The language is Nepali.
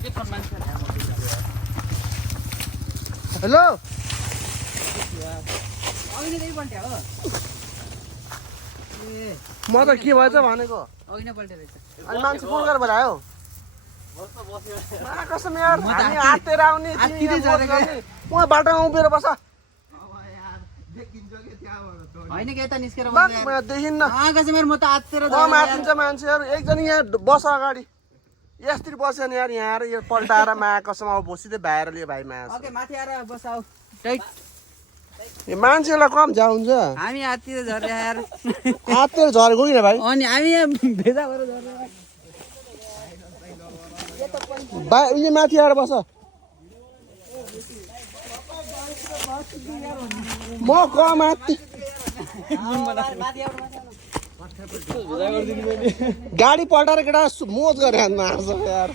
हेलो म त के भएछ भनेको अनि मान्छे फोन गरेर बोलायो कसम यार हामी आतेर आउने म बाटोमा उभिएर बस होइन के त निस्केर देखिन्न म त आत्तेर माथिन्छ मान्छेहरू एकजना यहाँ बस अगाडि यस्तरी बस्यो नि यार यहाँ यो पल्टाएर मा कसम अब भोसिँदै भाएर लियो भाइ मा माथि आएर बसाउ टाइट यो मान्छेलाई कम झ्या हुन्छ हामी आत्तिर झरे यार आत्तिर झरेको किन भाइ अनि हामी यहाँ भेजा भएर झरे भाइ उनी माथि आएर बस म कम माथि गाडी पल्टाएर केटा मोज गरे मार्छ यार